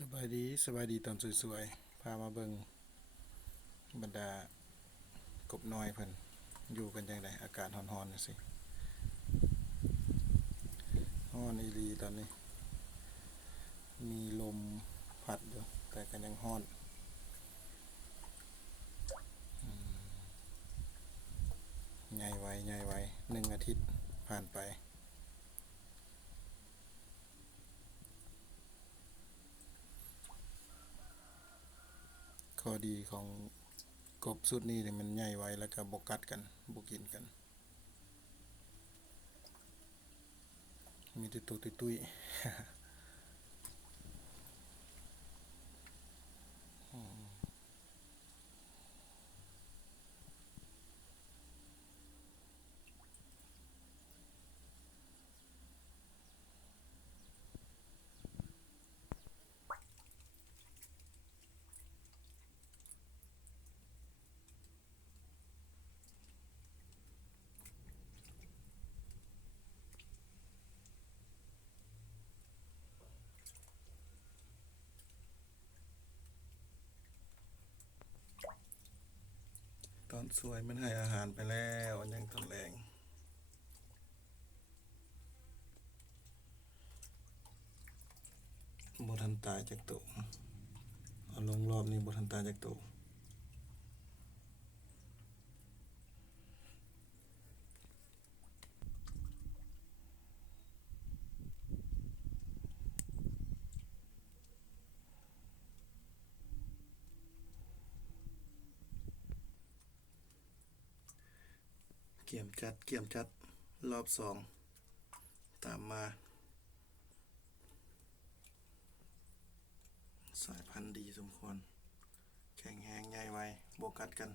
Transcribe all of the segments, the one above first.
สบายดีตอนสวยๆพามาเบิ่งบรรดากบน้อยเพิ่นอยู่กันจังไดอากาศร้อนๆจังซี่ร้อนอีหลีตอนนี้มีลมพัดอยู่แต่ก็ยังร้อนใหญ่ไว1อาทิตย์ผ่านไปข้อดีของกบสุดนี้มันใหญ่ไวแล้วก็บ่กัดกันบ่กินกันมีแต่ตัวตุ้ยตอนสวยมันให้อาหารไปแล้วยังตอนแรงบ่ทันตายจักตัวเอาลงรอบนี้บ่ทันตายจักตัวเกี่ยมจัดรอบ2ตามมาสายพันธุ์ดีสมควรแข็งแรงใหญ่ไวบ่กัดกัน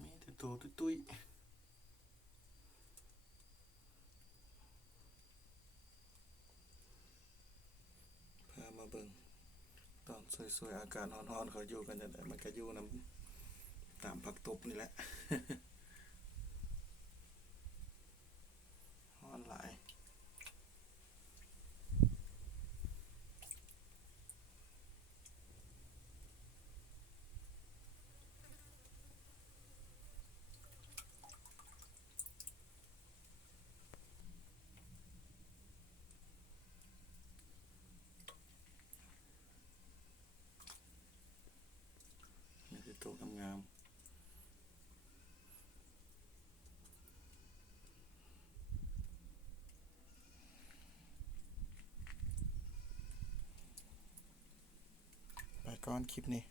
มีแต่ตัวตุ้ยพามาเบิ่งตอนสวยๆอากาศร้อนๆเขาอยู่กันจังได๋มันก็อยู่นำตามผักตบนี่แหละร้อนหลายมีแต่ตัวงามๆไปก่อนคลิปนี้